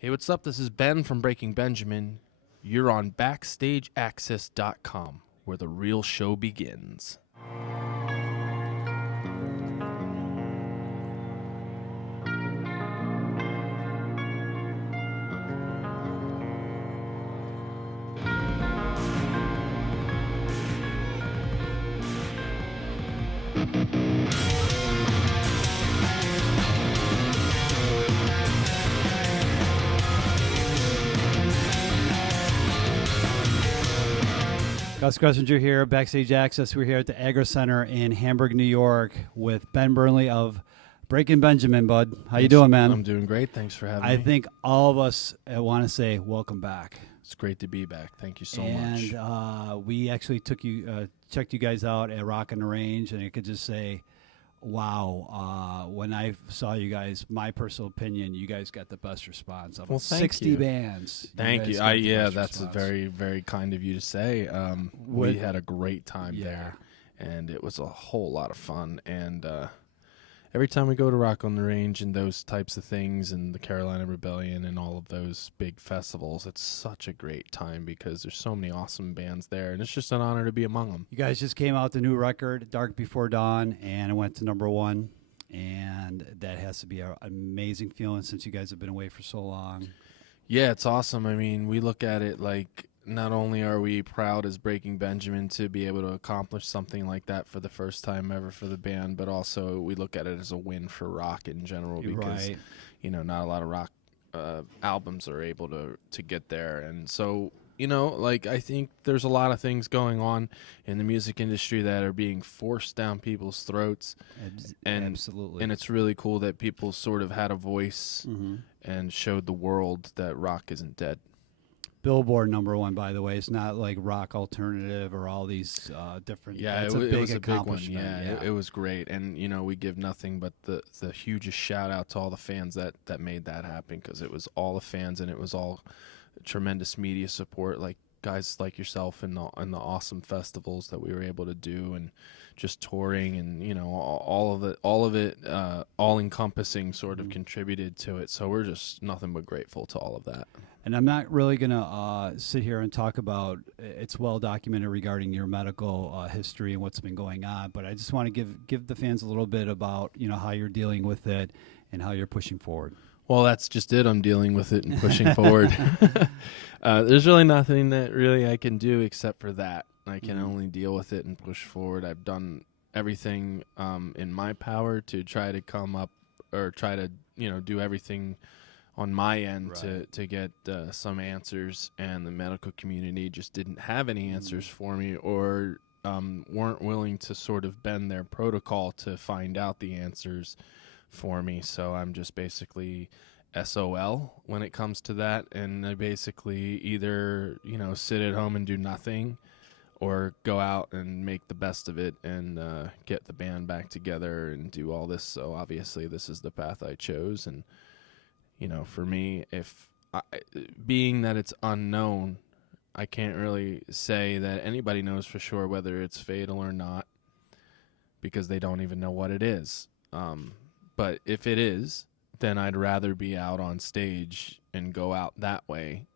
Hey, what's up? This is Ben from Breaking Benjamin. You're on BackstageAxxess.com, where the real show begins. Gus Gressinger here, Backstage Access. We're here at the Agri Center in Hamburg, New York, with Ben Burnley of Breaking Benjamin. Bud, how you doing, man? I'm doing great. Thanks for having me. I think all of us want to say welcome back. It's great to be back. Thank you so much. much. And we actually checked you guys out at Rock on the Range, and I could just say, wow. When I saw you guys, my personal opinion, you guys got the best response of 60 bands. Thank you. That's response. Very, very kind of you to say. We had a great time there, and it was a whole lot of fun. And every time we go to Rock on the Range and those types of things and the Carolina Rebellion and all of those big festivals, it's such a great time because there's so many awesome bands there, and it's just an honor to be among them. You guys just came out the new record, Dark Before Dawn, and it went to #1, and that has to be an amazing feeling since you guys have been away for so long. Yeah, it's awesome. I mean, we look at it like not only are we proud as Breaking Benjamin to be able to accomplish something like that for the first time ever for the band, but also we look at it as a win for rock in general because, you know, not a lot of rock albums are able to get there. And so, you know, like I think there's a lot of things going on in the music industry that are being forced down people's throats. Absolutely. And it's really cool that people sort of had a voice and showed the world that rock isn't dead. Billboard #1, by the way. It's not like rock alternative or all these different. Yeah, it was a big one. Yeah, it was great, and you know we give nothing but the hugest shout out to all the fans that made that happen because it was all the fans and it was all tremendous media support, like guys like yourself and the awesome festivals that we were able to do and just touring and you know all of it all encompassing sort of contributed to it. So we're just nothing but grateful to all of that. And I'm not really going to sit here and talk about it's well documented regarding your medical history and what's been going on, but I just want to give the fans a little bit about, you know, how you're dealing with it and how you're pushing forward. Well, that's just it. I'm dealing with it and pushing forward. There's really nothing that really I can do except for that. I can only deal with it and push forward. I've done everything in my power to try to come up or try to, you know, do everything on my end to get some answers, and the medical community just didn't have any answers for me or weren't willing to sort of bend their protocol to find out the answers for me. So I'm just basically SOL when it comes to that, and I basically either, you know, sit at home and do nothing or go out and make the best of it and get the band back together and do all this. So obviously this is the path I chose, and you know, for me, being that it's unknown, I can't really say that anybody knows for sure whether it's fatal or not because they don't even know what it is. But if it is, then I'd rather be out on stage and go out that way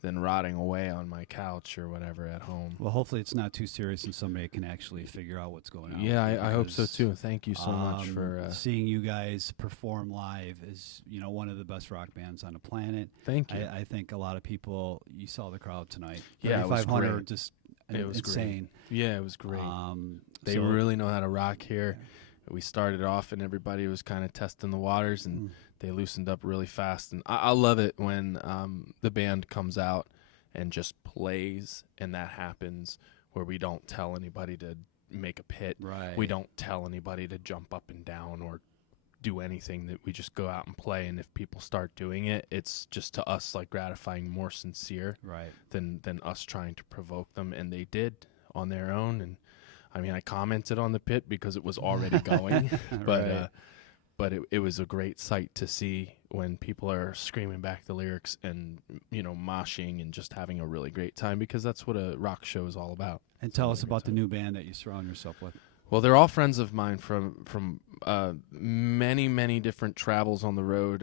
than rotting away on my couch or whatever at home. Well, hopefully it's not too serious and somebody can actually figure out what's going on. Yeah, I hope so too. Thank you so much for seeing you guys perform live is, you know, one of the best rock bands on the planet. Thank you. I think a lot of people, you saw the crowd tonight. Yeah, it was great. Just it was insane. Great. Yeah, it was great. They really know how to rock here. We started off and everybody was kind of testing the waters, and they loosened up really fast. And I love it when the band comes out and just plays, and that happens where we don't tell anybody to make a pit. Right. We don't tell anybody to jump up and down or do anything. That we just go out and play, and if people start doing it, it's just to us like gratifying, more sincere than us trying to provoke them. And they did on their own. And I mean, I commented on the pit because it was already going, but it was a great sight to see when people are screaming back the lyrics and, you know, moshing and just having a really great time, because that's what a rock show is all about. And tell us about the new band that you surround yourself with. Well, they're all friends of mine from many, many different travels on the road.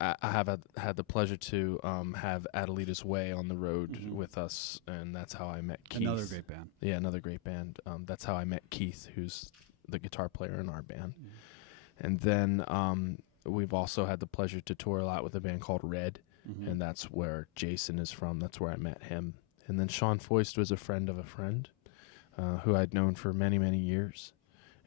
I have had the pleasure to have Adelita's Way on the road with us, and that's how I met Keith. Another great band. Yeah, another great band. That's how I met Keith, who's the guitar player in our band. And then we've also had the pleasure to tour a lot with a band called Red, and that's where Jason is from. That's where I met him. And then Sean Foist was a friend of a friend who I'd known for many, many years.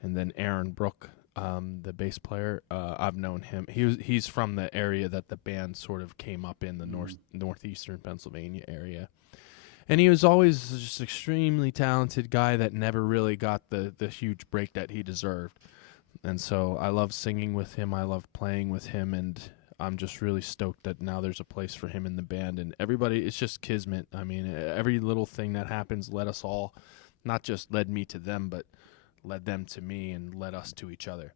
And then Aaron Brook, the bass player, I've known him. He's from the area that the band sort of came up in, the northeastern Pennsylvania area. And he was always just extremely talented guy that never really got the huge break that he deserved. And so I love singing with him. I love playing with him, and I'm just really stoked that now there's a place for him in the band. And everybody, it's just kismet. I mean, every little thing that happens led us all, not just led me to them, but led them to me and led us to each other.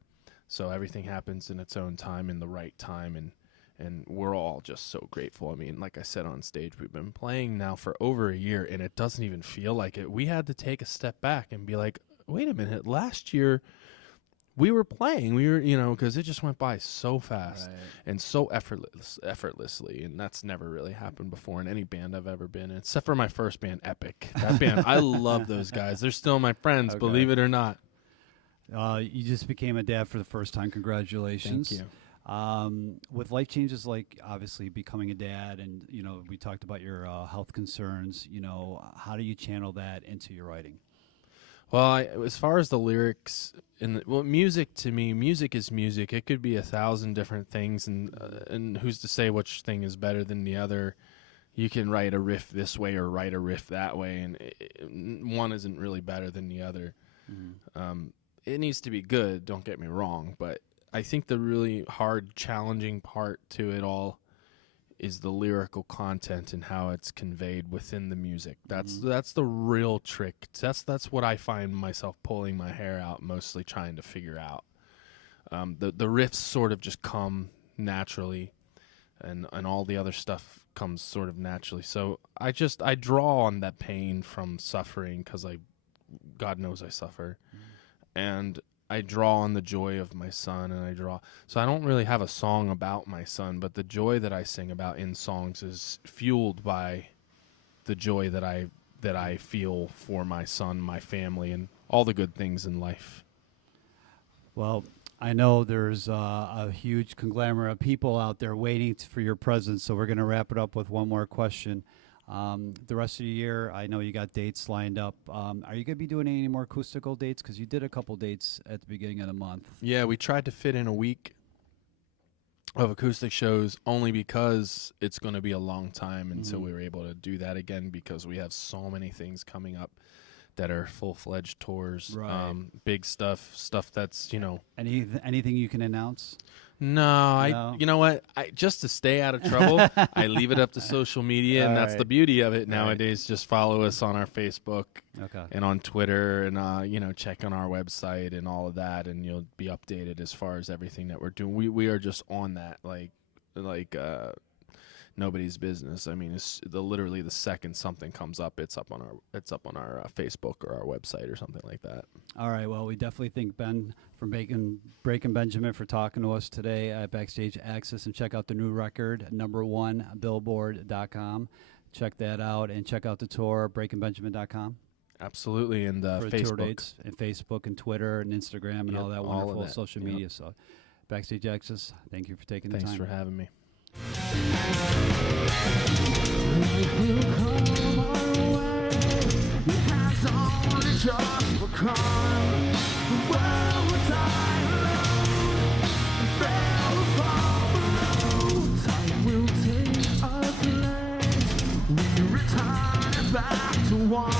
So everything happens in its own time, in the right time, and we're all just so grateful. I mean, like I said on stage, we've been playing now for over a year, and it doesn't even feel like it. We had to take a step back and be like, wait a minute, last year we were playing, because it just went by so fast and so effortlessly, and that's never really happened before in any band I've ever been in, except for my first band, Epic. That band, I love those guys. They're still my friends, believe it or not. You just became a dad for the first time. Congratulations. Thank you. With life changes like obviously becoming a dad, and we talked about your health concerns, how do you channel that into your writing? Well, as far as the lyrics, music, to me, music is music. It could be 1,000 different things, and who's to say which thing is better than the other? You can write a riff this way or write a riff that way, and one isn't really better than the other. It needs to be good, don't get me wrong, but I think the really hard, challenging part to it all is the lyrical content and how it's conveyed within the music. That's the real trick. That's what I find myself pulling my hair out, mostly trying to figure out. The riffs sort of just come naturally, and all the other stuff comes sort of naturally. So I draw on that pain from suffering, because God knows I suffer, and I draw on the joy of my son, and so I don't really have a song about my son, but the joy that I sing about in songs is fueled by the joy that I feel for my son, my family, and all the good things in life. Well, I know there's a huge conglomerate of people out there waiting for your presence, so we're going to wrap it up with one more question. The rest of the year, I know you got dates lined up. Are you going to be doing any more acoustical dates? Because you did a couple dates at the beginning of the month. Yeah, we tried to fit in a week of acoustic shows only because it's going to be a long time until we were able to do that again, because we have so many things coming up that are full-fledged tours, big stuff that's, Anything you can announce? No, you know what? Just to stay out of trouble, I leave it up to social media, and that's the beauty of it nowadays. Just follow us on our Facebook and on Twitter, and check on our website and all of that, and you'll be updated as far as everything that we're doing. We are just on that like nobody's business. I mean, it's literally the second something comes up, it's up on our Facebook or our website or something like that. All right. Well, we definitely thank Ben from Breaking Benjamin for talking to us today at BackstageAxxess, and check out the new record, #1billboard.com. Check that out, and check out the tour, breakingbenjamin.com. Absolutely, and for Facebook. Tour dates, and Facebook and Twitter and Instagram and all that wonderful social media. So, BackstageAxxess, thank you for taking the time. Thanks for having me. Back to one.